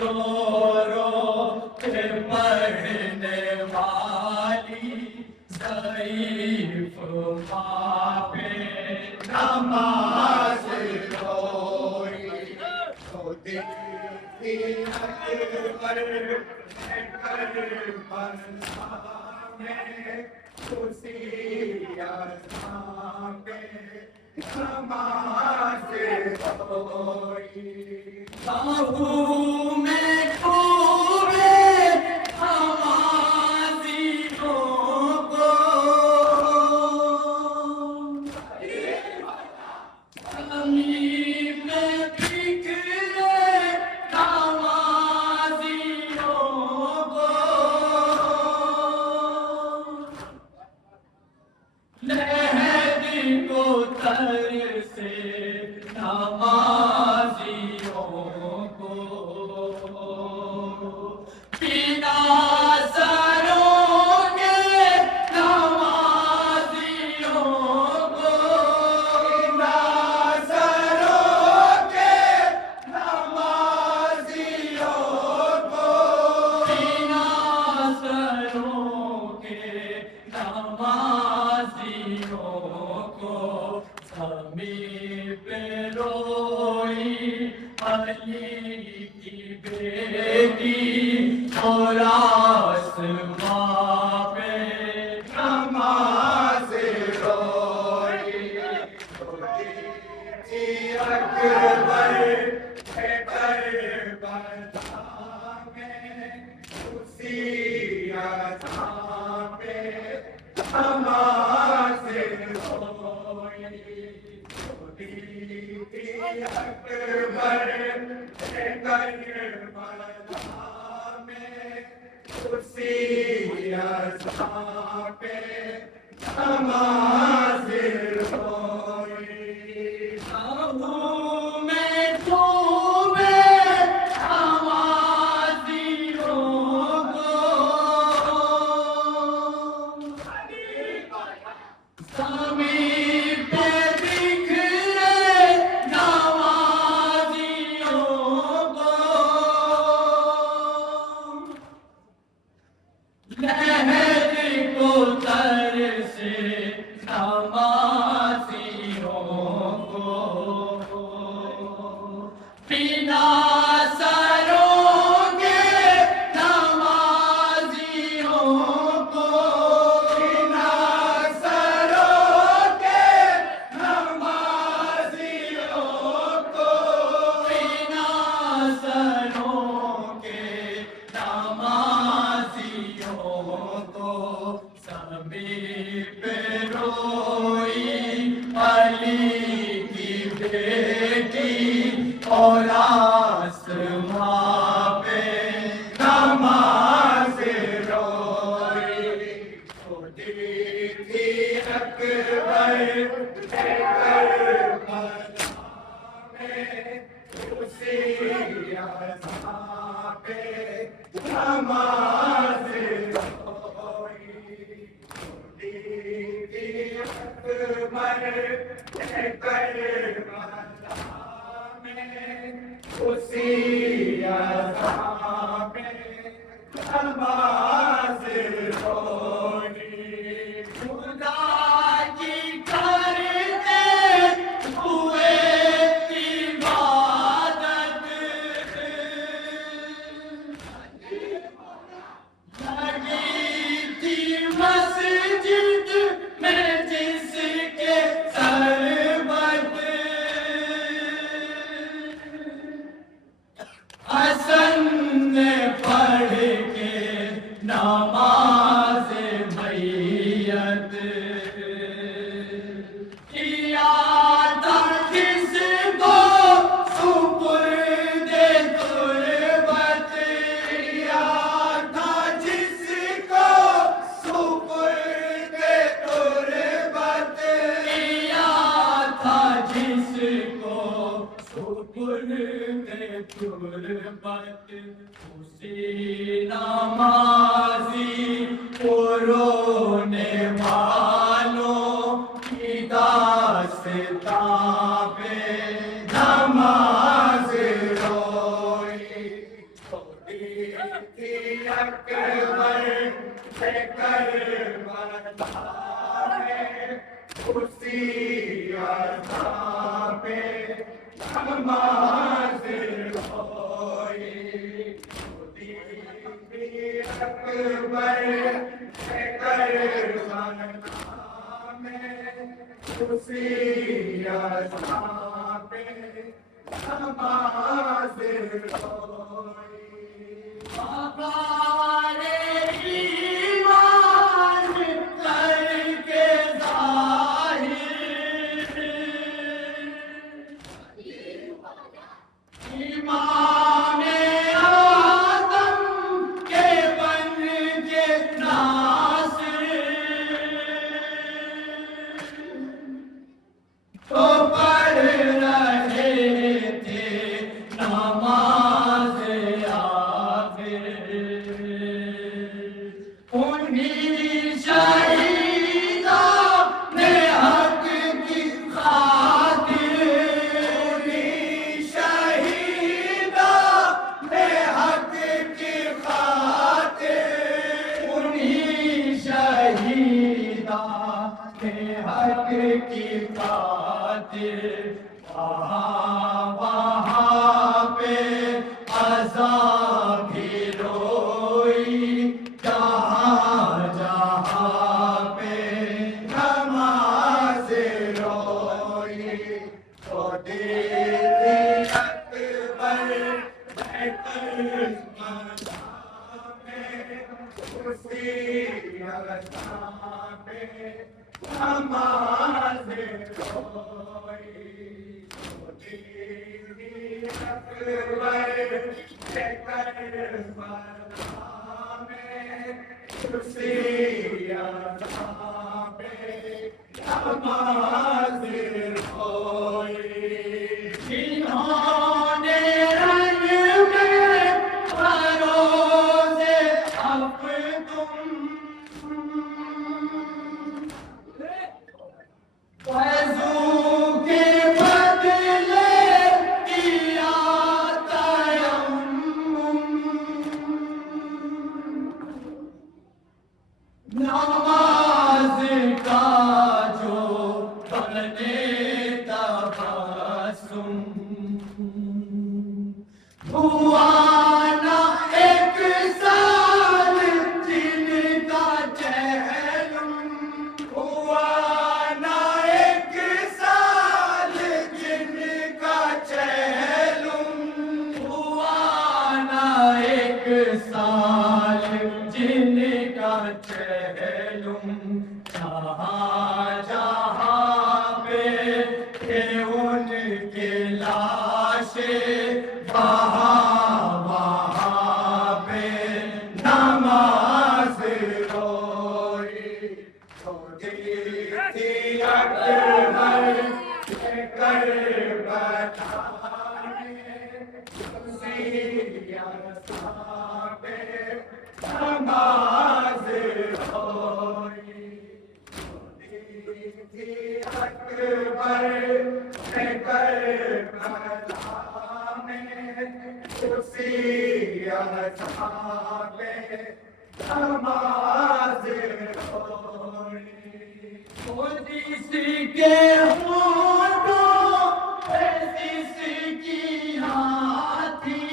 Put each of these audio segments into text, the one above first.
رو رو کے پڑھنے والے ضعیف پا پہ نماز روئی تو دیکھی اکبر کربلا میں اسی اذان پہ نماز روئی بہو میں ڈوبے علی کی بیٹی اور آسماں پہ نماز روئی اکبر کربلا میں اسی اذان پہ نماز روئی اکبر کربلا میں اسی اذان پہ نماز روئی بہو میں ڈوبے نمازیوں کو زمین پہ بکھرے نمازیوں کو لہر کو ترسے نمازیوں کو بنا سروں کے نمازیوں کو بنا سروں کے نمازیوں کو بنا سروں کے نمازیوں کو زمین پہ روئی علی کی بیٹی اور آسماں پہ نماز روئی تو دیکھی اکبر کربلا میں اسی اذان پہ نماز روئی اکبر کربلا میں اسی اذان پہ نماز روئی خدا کی کرتے ہوئے عبادت لگی تھی مسجد میں جس کے سربت حسن نے پڑھ کے نماز بیعت کیا تھا جس کو سپرد تربت کیا تھا جس کو سپرد تربت کیا تھا جس کو سپرد تربت اسی نمازی رونے والوں کی داستان پہ نماز روئی تو دیکھی اکبر اسی عطا پہ نماز ہوئی اکبر اسی عطا پہ نماز ہوئی حق کی خاطر وہاں پہ عذاب بھی روئی جہاں جہاں پہ نماز روئی تو دل اکبر اسی عطا پہ نماز ہوئی اسی عطا پہ نماز ہوئی جنہوں نے رنگ میں فروز وضو کے بدلے کیا تیمم نماز کا جو بنے تبسم ہوا نہ ایک سال جن کا چہلم ہوا سال جن کا چہلم جہاں جہاں پہ تھے ان کے لاشیں وہاں وہاں پہ نماز روئی تو تھی اکبر کربلا نماز ہوئی اکبر کربلا میں اسی عطا پہ نماز ہوئی جس کے ہونٹوں پہ جس کی ہاتھی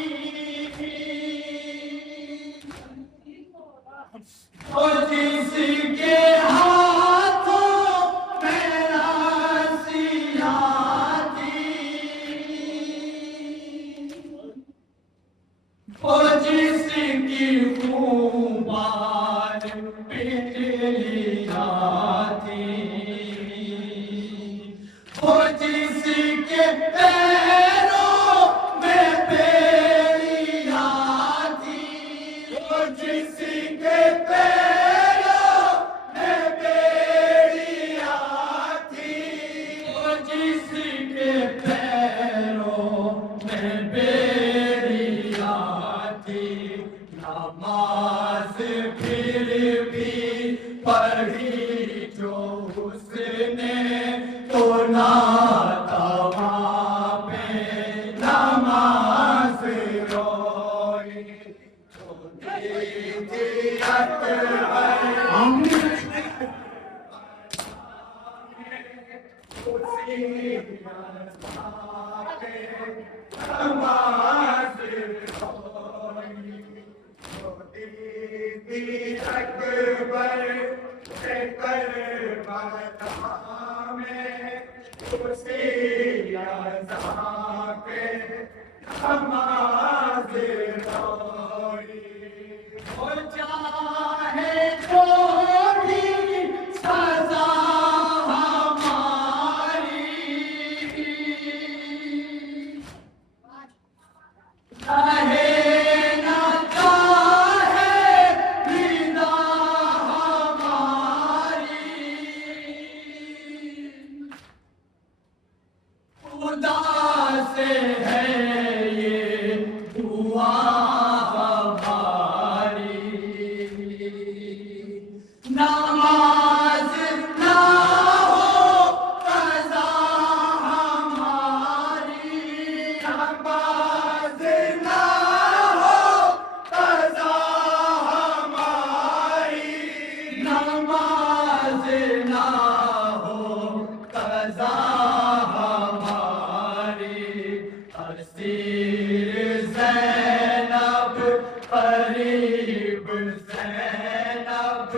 جس کے ہاتھوں میرا سیاہ تھی جس کی خوبان پٹلیاں تھی جس کے پیروں میں بیڑیاں تھی جس کے نماز پھر بھی پڑھی جو اس نے تو وہاں پہ نماز روئی تو دی اکبر تھی اکبر کربلا میں اسی اذاں پہ نماز روئی ہو چاہے تھوڑی سزا ہماری رہے نہ چاہے رضا ہماری خدا سے ہے یہ دعا ہماری نماز نہ ہو قضا ہماری نماز نہ ہو قضا ہماری نماز نہ ہو قضا اسیر زینب قریب زینب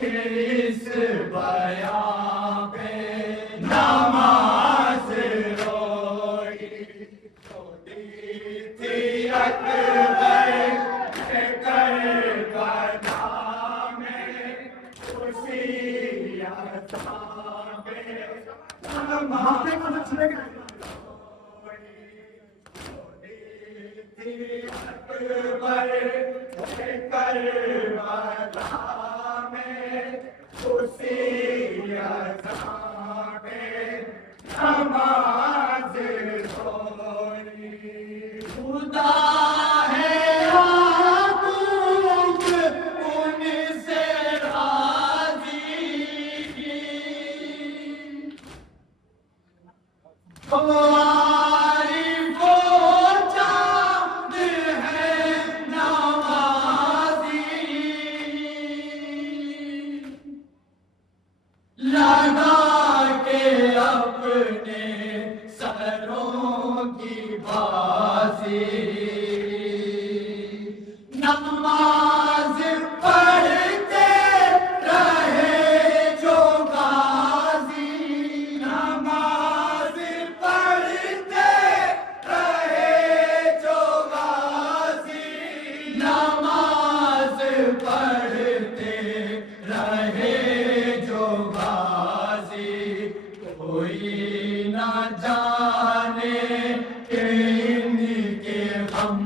اس بیاں پہ نماز روئی ہوتی تھی اکبر کربلا میں اسی اذاں پہ نماز اکبر کربلا میں اسی اذاں پہ نماز روئی خدا ہے یعقوب ان سے راضی لگا کے اپنے سروں کی بازی نماز پڑھتے رہے جو غازی نماز پڑھتے رہے جو غازی نماز پڑھتے رہے کوئی نہ جانے کہ ان کے غم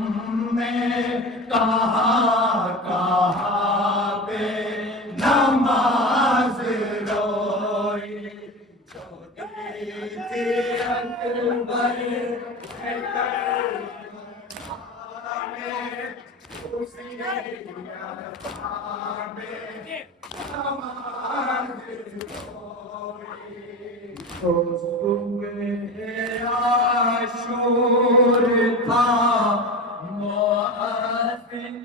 میں کہاں کہاں پہ نماز روئی چھوٹی تھی اکبر اسی اذاں میں نماز عاشور تھا مؤذن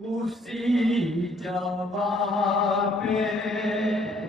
اسی جواب میں